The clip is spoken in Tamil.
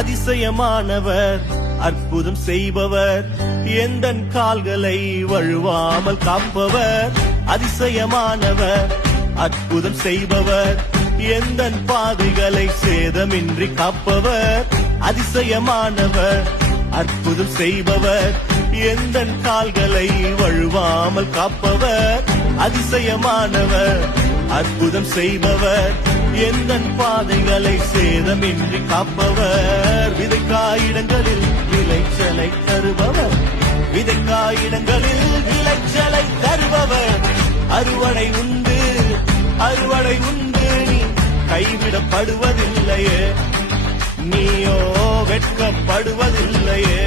அதிசயமானவர் அற்புதம் செய்பவர் எந்தன் கால்களை வழுவாமல் காப்பவர் அதிசயமானவர் அற்புதம் செய்பவர் எந்தன் பாதைகளை சேதமின்றி காப்பவர் அதிசயமானவர் அற்புதம் செய்பவர் எந்தன் கால்களை வழுவாமல் காப்பவர் அதிசயமானவர் அற்புதம் செய்பவர் எந்தன் பாதைகளை சேதமின்றி காப்பவர் விதைக்காயிடங்களில் விளைச்சலை தருபவர் விதைக்காயிடங்களில் விளைச்சலை தருபவர் அறுவடை உண்டு நீ கைவிடப்படுவதில்லையே நீயோ வெட்கப்படுவதில்லையே